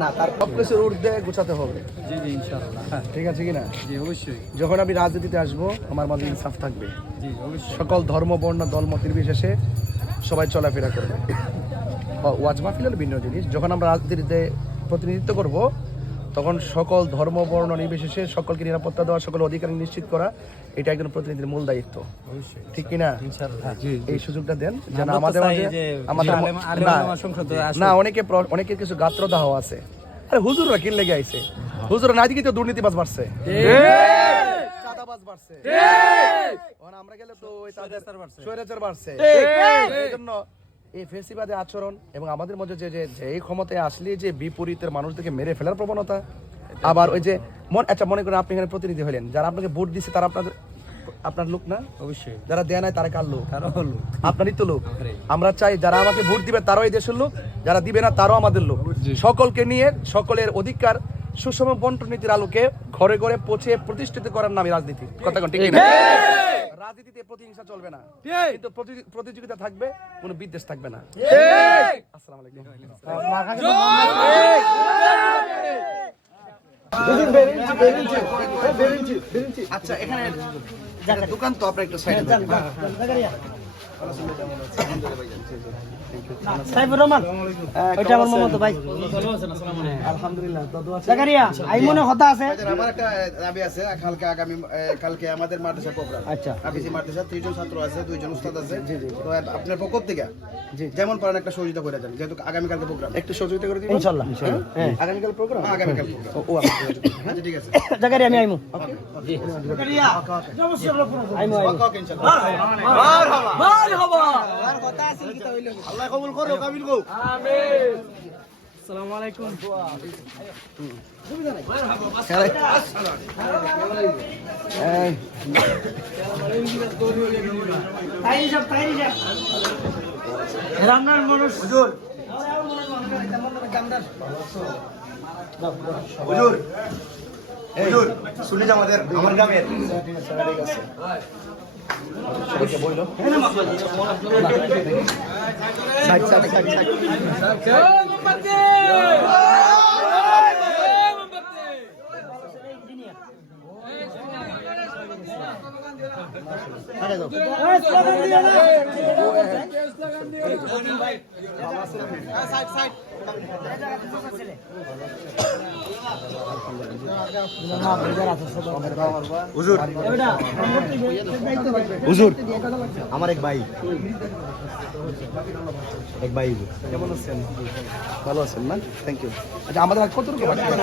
না তার সবকিছুর ঊর্ধ্বে গোছাতে হবে। জি জি ইনশাআল্লাহ। ঠিক আছে কিনা? জি অবশ্যই। যখন আমি রাজনীতিতে আসবো আমার মাঝে ইনসাফ থাকবে। জি অবশ্যই। সকল ধর্ম বর্ণ দলমত নির্বিশেষে সবাই চলাফেরা করবে। ওয়াজ মাহফিল হলো ভিন্ন জিনিস। যখন আমরা রাজনীতিতে প্রতিনিধিত্ব করব তখন সকল ধর্ম বর্ণ নির্বিশেষে সকলকে নিরাপত্তা দেওয়া, সকল অধিকার নিশ্চিত করা, এটা একজন প্রতিনিধির মূল দায়িত্ব। ঠিক কিনা? এই সুযোগটা দেন যেন আমাদের মাঝে না অনেকের কিছু গাত্রদাহ আছে। আরে হুজুররা কি লেগে আইছে? হুজুর না দিকে তো দুর্নীতিবাজ বাড়ছে, চাঁদাবাজ বাড়ছে, আমরা গেলে তো স্বৈরাচার বাড়ছে। এই জন্য এই ফেসিবাদের আচরণ এবং আমাদের মধ্যে যে এই ক্ষমতায় আসলে যে বিপরীতের মানুষদেরকে মেরে ফেলার প্রবণতা, আবার ওই যে মনে করেন আপনি এখানে প্রতিনিধি হলেন, যারা আপনাকে ভোট দিচ্ছে তারা আপনার লোক না? অবশ্যই। যারা দেয় নাই তারা কার লোক? আপনারই তো লোক। আমরা চাই যারা আমাকে ভোট দিবে তারাও এই দেশের লোক, যারা দিবে না তারাও আমাদের লোক। সকলকে নিয়ে সকলের অধিকার সুষম বন্টন নীতির আলোকে ঘরে ঘরে পৌঁছে প্রতিষ্ঠিত করার নামই রাজনীতি। কথা কোন ঠিক না? রাজনীতিতে প্রতিহিংসা চলবে না, কিন্তু প্রতিযোগিতা থাকবে, কোনো বিদ্বেষ থাকবে না। আসসালামু আলাইকুম। আচ্ছা এখানে দোকান তো আপনার একটু সাইডে সাইফুর রহমান, ওইটা আমার মামাতো ভাই। আলহামদুলিল্লাহ। জাকারিয়া আই মনে কথা আছে, আমার একটা দাবি আছে। কালকে আমাদের মাদ্রাসা প্রোগ্রাম। আচ্ছা আবিসি মাদ্রাসা 30 জন ছাত্র আছে, 2 জন উস্তাদ আছে। তো আপনার পক্ষ থেকে যেমন পারেন একটা সহযোগিতা করে দেন, যেহেতু আগামী কালকে প্রোগ্রাম। একটু সহযোগিতা করে দিবেন ইনশাআল্লাহ। হ্যাঁ আগামী কাল প্রোগ্রাম। ও আচ্ছা ঠিক আছে। জাকারিয়া আমি আইমু। জি জাকারিয়া আইমু ইনশাআল্লাহ। মারহাবা মারহাবা। আর কথা আছে কি তাইলে আল্লাহ কবুল করো, কাবিল গো। আমিন। আসসালামু আলাইকুম। সুবিধা নাই। মারহাবা। আসসালাম। তাইরি যাব রামনার মানুষ হুজুর। হুজুর হুজুর শুনে যা আমাদের আমার গ্রামের সবাইকে বইলো সাইড সাইড সাইড সাইড মোমবাতি আরে দাও স্লোগান দিও না সাইড সাইড হুজুর হুজুর আমার এক ভাই কেমন আছেন? ভালো আছেন না? Thank you. আচ্ছা আমাদের আর কতটুকু বাকি আছে?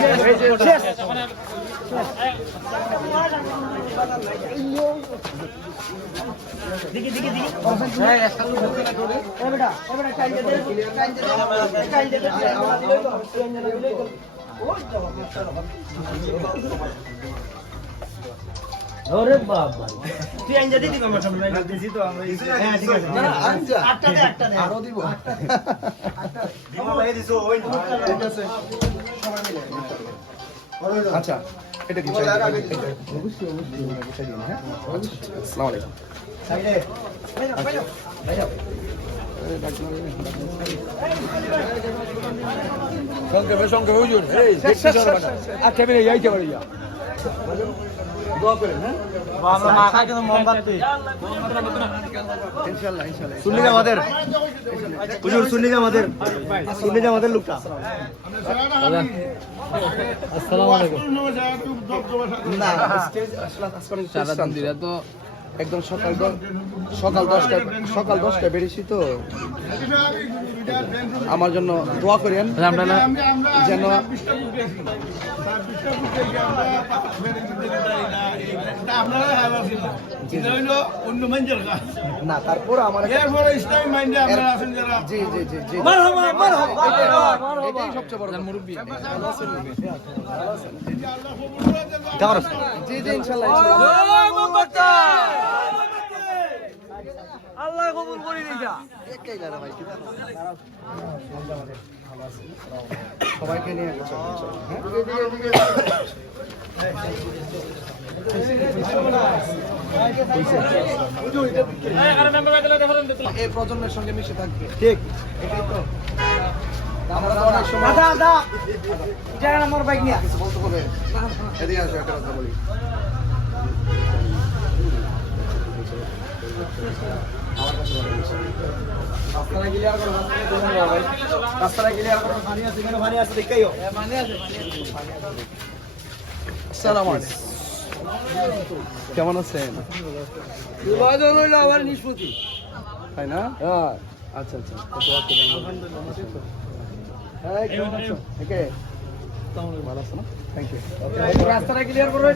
দেখি দেখি দেখি হ্যাঁ এসকাল ঢোকে না করে এ বেটা টাইম দে ওরে বাবা তুই আইনজা দিবি আমার সামনে দিছি তো আমরা হ্যাঁ ঠিক আছে না আনজা 8টা দে আরো দিব 8টা দিমা ভাই দিছো ওই ঠিক আছে সবাই মিলে আচ্ছা এটা কি অবশ্যই বসে দিন। হ্যাঁ আসসালামু আলাইকুম। সাইডে ভাইয়া ভাইয়া সঙ্গে হুজুর এই আচ্ছা বেরে যাইতে পারি যা দোয়া করেন। হ্যাঁ আমরা মাখা কিন্তু মোমবাতি ইনশাআল্লাহ ইনশাআল্লাহ শুনলি না আমাদের হুজুর শুনলি না আমাদের লোকটা। আসসালামু আলাইকুম। না স্টেজ আসলে সারাদিন দিরা তো একদম সকাল 10টায় বেরিয়েছি তো আমার জন্য দোয়া করেন যেন না তারপর আমার জি জি জি জি এটাই সবচেয়ে বড় মুরব্বী জি জি ইনশাআল্লাহ। আল্লাহ কবুল করে দিছা সবাইকে নিয়ে এই প্রজন্মের সঙ্গে মিশে থাকবে ঠিক এটাই তো আমরা তো অনেক সময় আমার বাইক নিয়ে কিছু বলতে হবে এদিকে আসো একটা কথা বলি রাস্তাটা ক্লিয়ার করো রাস্তাটা ক্লিয়ার করো পানি আছে কেন পানি আছে দেখাইও পানি আছে আসসালামু আলাইকুম কেমন আছেন বিভাজন হইল আমার নিষ্পত্তি তাই না আচ্ছা আচ্ছা হ্যাঁ কেমন আছো একে ভালো আছো না থ্যাংক ইউ রাস্তাটা ক্লিয়ার করো